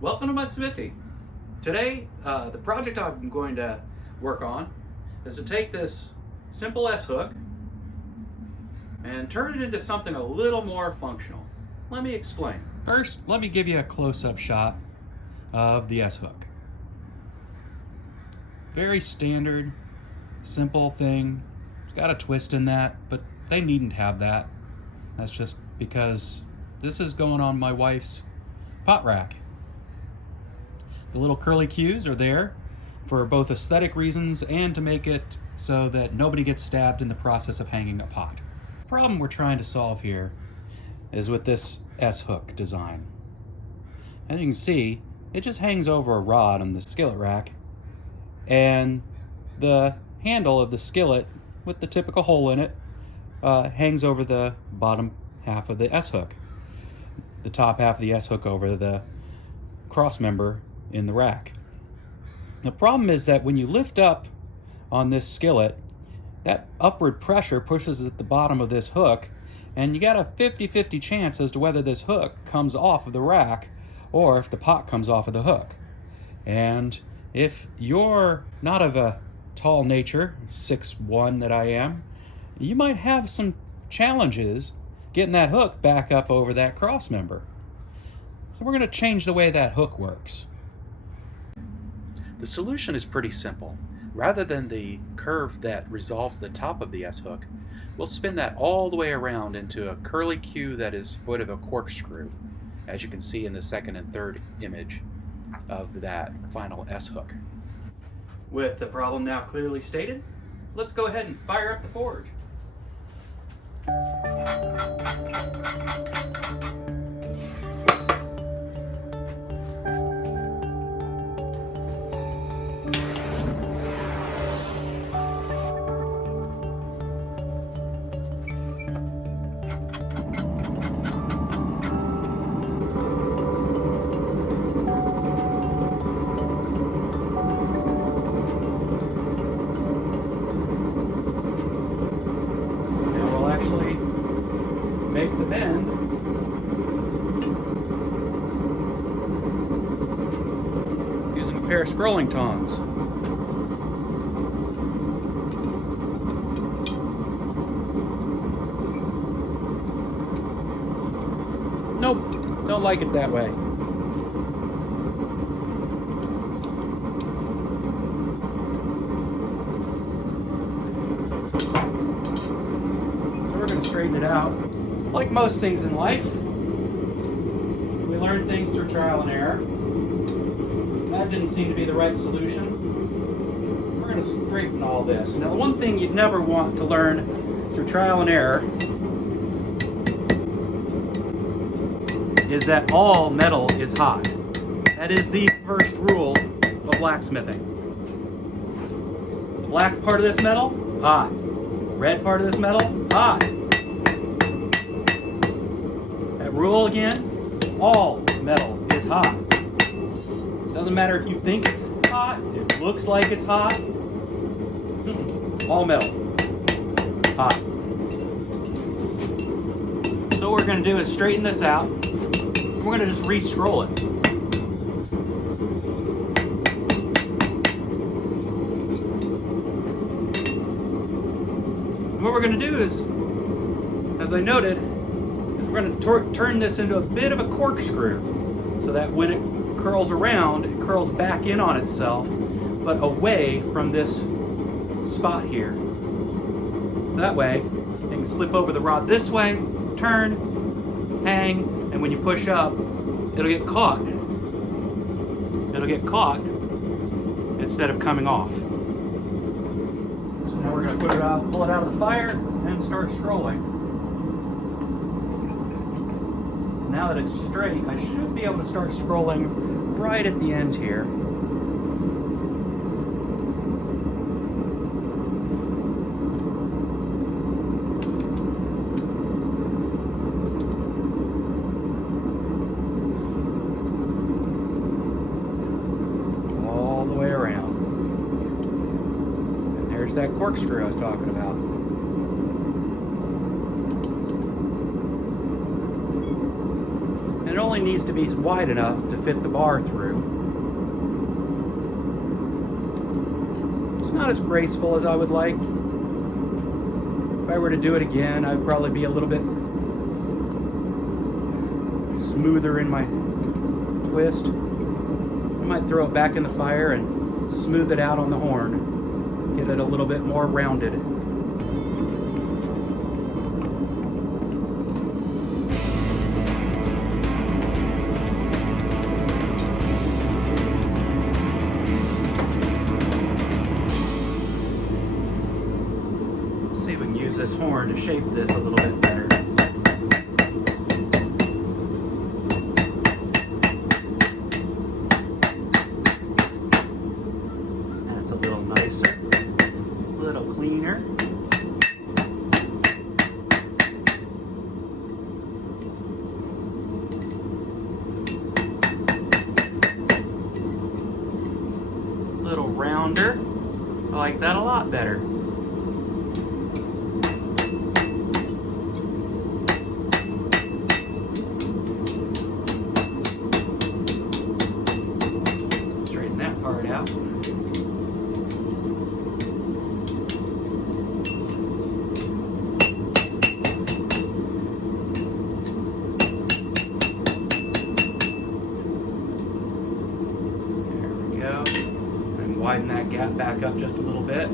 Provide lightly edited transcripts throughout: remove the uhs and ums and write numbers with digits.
Welcome to my smithy. Today, the project I'm going to work on is to take this simple S-hook and turn it into something a little more functional. Let me explain. First, let me give you a close-up shot of the S-hook. Very standard, simple thing. It's got a twist in that, but they needn't have that. That's just because this is going on my wife's pot rack. The little curly cues are there for both aesthetic reasons and to make it so that nobody gets stabbed in the process of hanging a pot. The problem we're trying to solve here is with this S-hook design. As you can see, it just hangs over a rod on the skillet rack, and the handle of the skillet with the typical hole in it hangs over the bottom half of the S-hook. The top half of the S-hook over the cross member in the rack. The problem is that when you lift up on this skillet, that upward pressure pushes at the bottom of this hook, and you got a 50-50 chance as to whether this hook comes off of the rack or if the pot comes off of the hook. And if you're not of a tall nature, 6'1" that I am, you might have some challenges getting that hook back up over that cross member. So we're going to change the way that hook works. The solution is pretty simple. Rather than the curve that resolves the top of the S-hook, we'll spin that all the way around into a curly cue that is a bit of a corkscrew, as you can see in the second and third image of that final S-hook. With the problem now clearly stated, let's go ahead and fire up the forge. Make the bend using a pair of scrolling tongs. Nope, don't like it that way. So we're going to straighten it out. Like most things in life, we learn things through trial and error. That didn't seem to be the right solution. We're going to straighten all this. Now, the one thing you'd never want to learn through trial and error is that all metal is hot. That is the first rule of blacksmithing. The black part of this metal, hot. Red part of this metal, hot. Rule again, all metal is hot. Doesn't matter if you think it's hot, it looks like it's hot. All metal, hot. So what we're going to do is straighten this out. We're going to just re-scroll it. And what we're going to do is, as I noted, we're going to turn this into a bit of a corkscrew so that when it curls around, it curls back in on itself, but away from this spot here. So that way, you can slip over the rod this way, turn, hang, and when you push up, it'll get caught. It'll get caught instead of coming off. So now we're going to pull it out of the fire and start scrolling. Now that it's straight, I should be able to start scrolling right at the end here. All the way around. And there's that corkscrew I was talking about. only needs to be wide enough to fit the bar through. It's not as graceful as I would like. If I were to do it again, I'd probably be a little bit smoother in my twist. I might throw it back in the fire and smooth it out on the horn. Get it a little bit more rounded. Let's see if we can use this horn to shape this a little bit better. That's a little nicer, a little cleaner. A little rounder. I like that a lot better. Straighten that part out. Widen that gap back up just a little bit.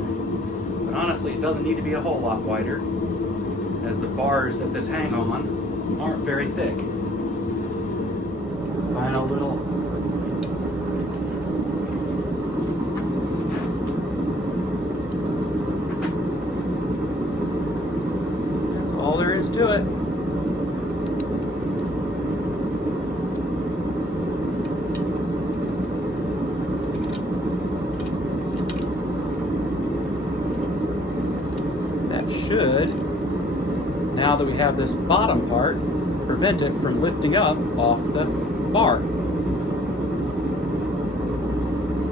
But honestly, it doesn't need to be a whole lot wider, as the bars that this hang on aren't very thick. Final little that's all there is to it. Should, now that we have this bottom part, prevent it from lifting up off the bar.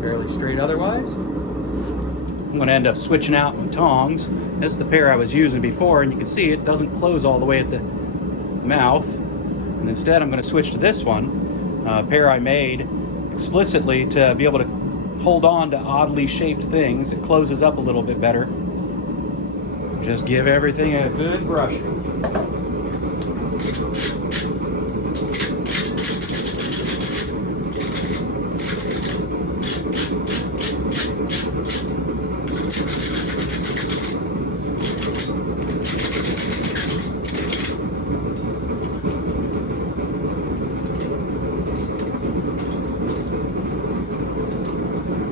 Fairly straight otherwise. I'm going to end up switching out my tongs. This is the pair I was using before, and you can see it doesn't close all the way at the mouth. And instead I'm going to switch to this one, a pair I made explicitly to be able to hold on to oddly shaped things. It closes up a little bit better. Just give everything a good brushing.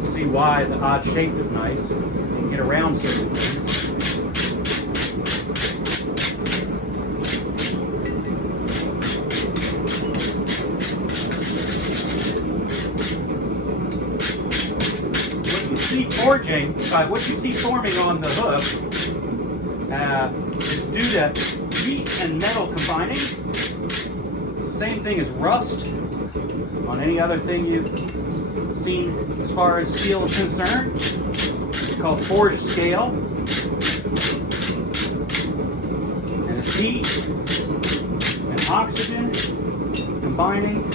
See why the odd shape is nice. You can get around certain things. Forging, what you see forming on the hook is due to heat and metal combining. It's the same thing as rust on any other thing you've seen as far as steel is concerned. It's called forged scale. And it's heat and oxygen combining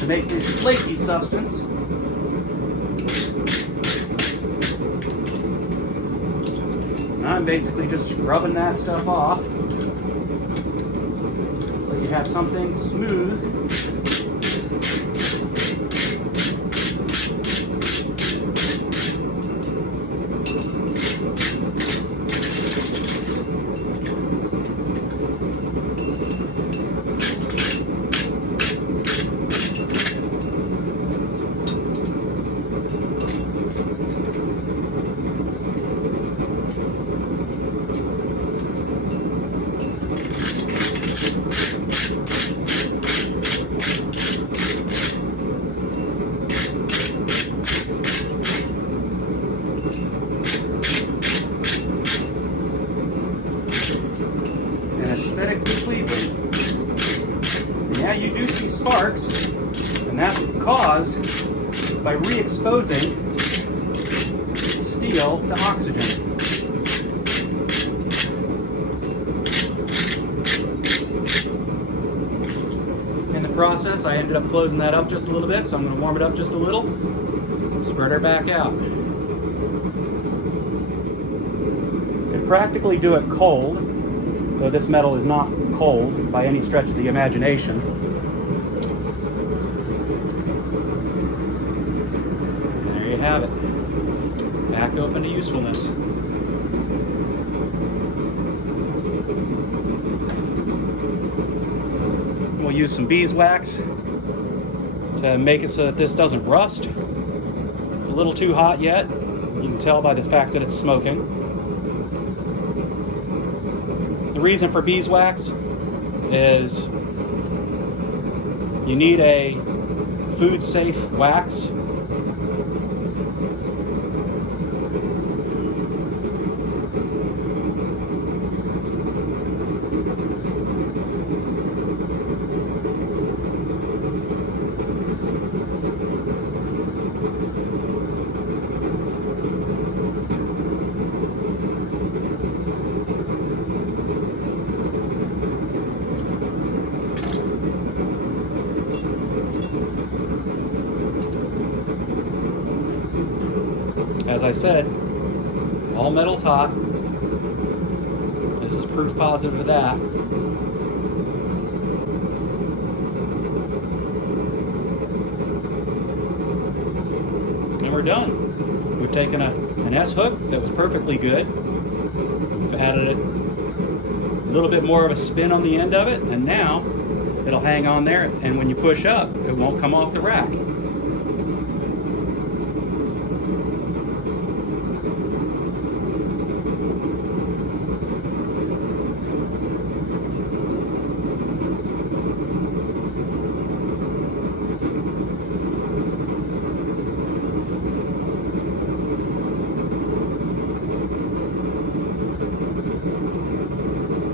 to make this flaky substance. And I'm basically just scrubbing that stuff off so you have something smooth. Aesthetically pleasing. And yeah, you do see sparks, and that's caused by re-exposing steel to oxygen. In the process, I ended up closing that up just a little bit, so I'm going to warm it up just a little. Spread her back out. You can practically do it cold, though this metal is not cold by any stretch of the imagination. There you have it. Back open to usefulness. We'll use some beeswax to make it so that this doesn't rust. It's a little too hot yet. You can tell by the fact that it's smoking. The reason for beeswax is you need a food-safe wax. As I said, all metal's hot. This is proof positive of that. And we're done. We've taken an S-hook that was perfectly good. We've added a little bit more of a spin on the end of it, and now it'll hang on there, and when you push up, it won't come off the rack.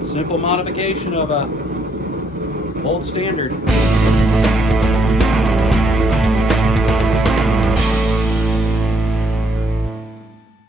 Simple modification of a old standard.